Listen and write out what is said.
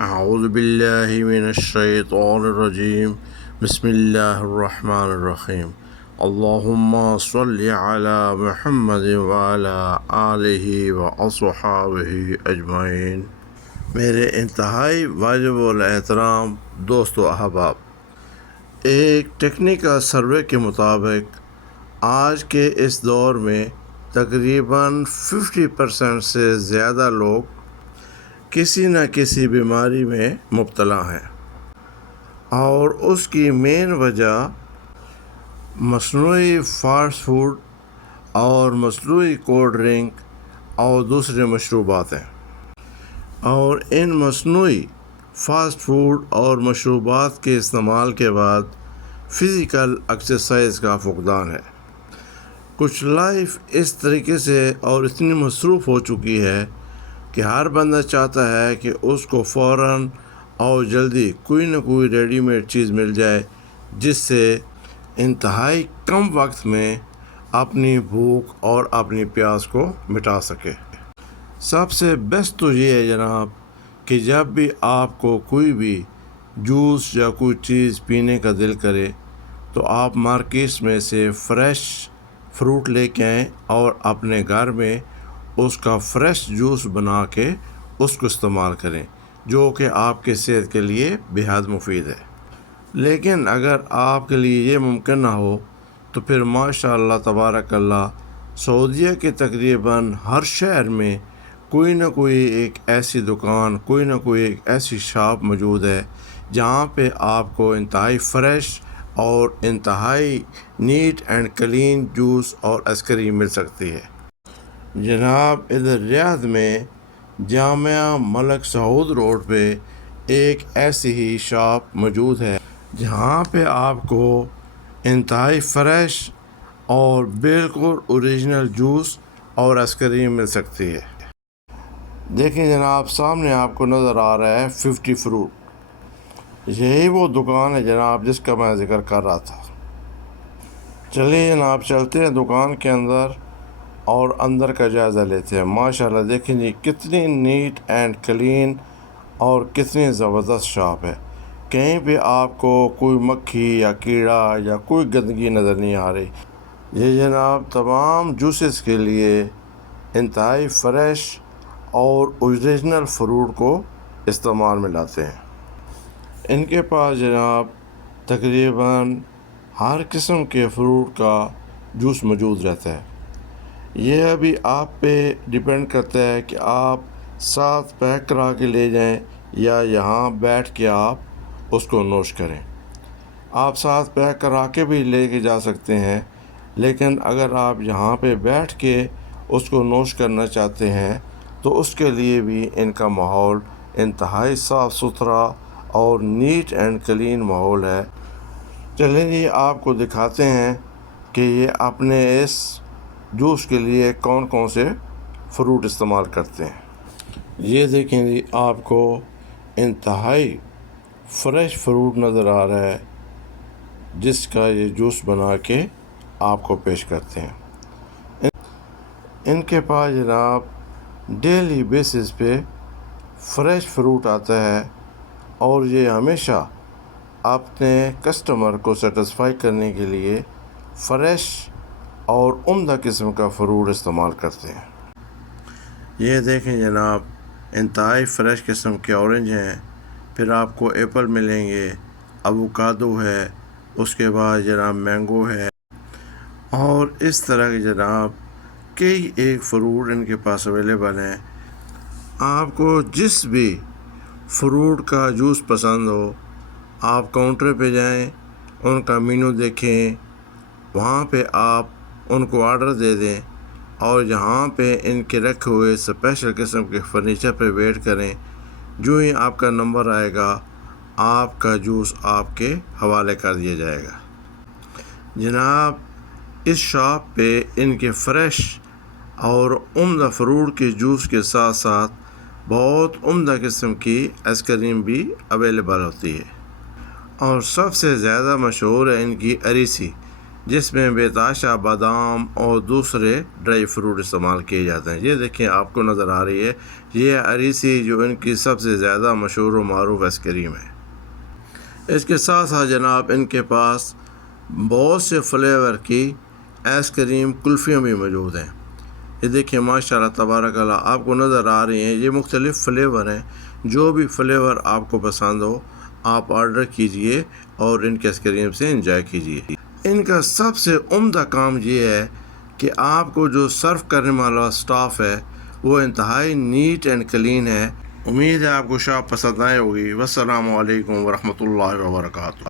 اعوذ باللہ من الشیطان الرجیم بسم اللہ الرحمن الرحیم اللہم صل علی محمد وعلی آلہ واصحابہ اجمعین۔ میرے انتہائی واجب الاحترام دوست و احباب، ایک ٹیکنیکل سروے کے مطابق آج کے اس دور میں تقریباً 50% سے زیادہ لوگ کسی نہ کسی بیماری میں مبتلا ہیں، اور اس کی مین وجہ مصنوعی فاسٹ فوڈ اور مصنوعی کولڈ ڈرنک اور دوسرے مشروبات ہیں۔ اور ان مصنوعی فاسٹ فوڈ اور مشروبات کے استعمال کے بعد فزیکل ایکسرسائز کا فقدان ہے۔ کچھ لائف اس طریقے سے اور اتنی مصروف ہو چکی ہے کہ ہر بندہ چاہتا ہے کہ اس کو فوراً اور جلدی کوئی نہ کوئی ریڈی میڈ چیز مل جائے، جس سے انتہائی کم وقت میں اپنی بھوک اور اپنی پیاس کو مٹا سکے۔ سب سے بیسٹ تو یہ ہے جناب کہ جب بھی آپ کو کوئی بھی جوس یا کوئی چیز پینے کا دل کرے تو آپ مارکیٹ میں سے فریش فروٹ لے کے آئیں اور اپنے گھر میں اس کا فریش جوس بنا کے اس کو استعمال کریں، جو کہ آپ کے صحت کے لیے بہت مفید ہے۔ لیکن اگر آپ کے لیے یہ ممکن نہ ہو تو پھر ماشاء اللہ تبارک اللہ، سعودیہ کے تقریباً ہر شہر میں کوئی نہ کوئی ایک ایسی دکان، کوئی نہ کوئی ایک ایسی شاپ موجود ہے جہاں پہ آپ کو انتہائی فریش اور انتہائی نیٹ اینڈ کلین جوس اور آئس کریم مل سکتی ہے۔ جناب ادھر ریاض میں جامعہ ملک سعود روڈ پہ ایک ایسی ہی شاپ موجود ہے جہاں پہ آپ کو انتہائی فریش اور بالکل اوریجنل جوس اور آئس کریم مل سکتی ہے۔ دیکھیں جناب، سامنے آپ کو نظر آ رہا ہے 50 فروٹ، یہی وہ دکان ہے جناب جس کا میں ذکر کر رہا تھا۔ چلیے جناب چلتے ہیں دکان کے اندر اور اندر کا جائزہ لیتے ہیں۔ ماشاءاللہ دیکھیں جی کتنی نیٹ اینڈ کلین اور کتنی زبردست شاپ ہے۔ کہیں پہ آپ کو کوئی مکھی یا کیڑا یا کوئی گندگی نظر نہیں آ رہی۔ یہ جناب تمام جوسز کے لیے انتہائی فریش اور اوریجنل فروٹ کو استعمال میں لاتے ہیں۔ ان کے پاس جناب تقریباً ہر قسم کے فروٹ کا جوس موجود رہتا ہے۔ یہ ابھی آپ پہ ڈیپینڈ کرتا ہے کہ آپ ساتھ پیک کرا کے لے جائیں یا یہاں بیٹھ کے آپ اس کو نوش کریں۔ آپ ساتھ پیک کرا کے بھی لے کے جا سکتے ہیں، لیکن اگر آپ یہاں پہ بیٹھ کے اس کو نوش کرنا چاہتے ہیں تو اس کے لیے بھی ان کا ماحول انتہائی صاف ستھرا اور نیٹ اینڈ کلین ماحول ہے۔ چلیں جی آپ کو دکھاتے ہیں کہ یہ اپنے اس جوس کے لیے کون کون سے فروٹ استعمال کرتے ہیں۔ یہ دیکھیں جی آپ کو انتہائی فریش فروٹ نظر آ رہا ہے جس کا یہ جوس بنا کے آپ کو پیش کرتے ہیں۔ ان کے پاس جناب ڈیلی بیسس پہ فریش فروٹ آتا ہے اور یہ ہمیشہ اپنے کسٹمر کو سیٹسفائی کرنے کے لیے فریش اور عمدہ قسم کا فروٹ استعمال کرتے ہیں۔ یہ دیکھیں جناب انتہائی فریش قسم کے اورنج ہیں، پھر آپ کو ایپل ملیں گے، اووکادو ہے، اس کے بعد جناب مینگو ہے، اور اس طرح کے جناب کئی ایک فروٹ ان کے پاس اویلیبل ہیں۔ آپ کو جس بھی فروٹ کا جوس پسند ہو، آپ کاؤنٹر پہ جائیں، ان کا مینو دیکھیں، وہاں پہ آپ ان کو آرڈر دے دیں اور یہاں پہ ان کے رکھے ہوئے اسپیشل قسم کے فرنیچر پہ ویٹ کریں۔ جو ہی آپ کا نمبر آئے گا آپ کا جوس آپ کے حوالے کر دیا جائے گا۔ جناب اس شاپ پہ ان کے فریش اور عمدہ فروٹ کے جوس کے ساتھ ساتھ بہت عمدہ قسم کی آئس کریم بھی اویلیبل ہوتی ہے، اور سب سے زیادہ مشہور ہے ان کی اریسی، جس میں بےتحاشا بادام اور دوسرے ڈرائی فروٹ استعمال کیے جاتے ہیں۔ یہ دیکھیں آپ کو نظر آ رہی ہے، یہ اریسی جو ان کی سب سے زیادہ مشہور و معروف آئس کریم ہے۔ اس کے ساتھ ساتھ جناب ان کے پاس بہت سے فلیور کی آئس کریم کلفیاں بھی موجود ہیں۔ یہ دیکھیں ماشاء اللہ تبارک اللہ آپ کو نظر آ رہی ہیں، یہ مختلف فلیور ہیں۔ جو بھی فلیور آپ کو پسند ہو آپ آرڈر کیجئے اور ان کے آئس کریم سے انجوائے کیجئے۔ ان کا سب سے عمدہ کام یہ ہے کہ آپ کو جو سرو کرنے والا سٹاف ہے وہ انتہائی نیٹ اینڈ کلین ہے۔ امید ہے آپ کو شاپ پسند آئے ہوگی۔ والسلام علیکم ورحمۃ اللہ وبرکاتہ۔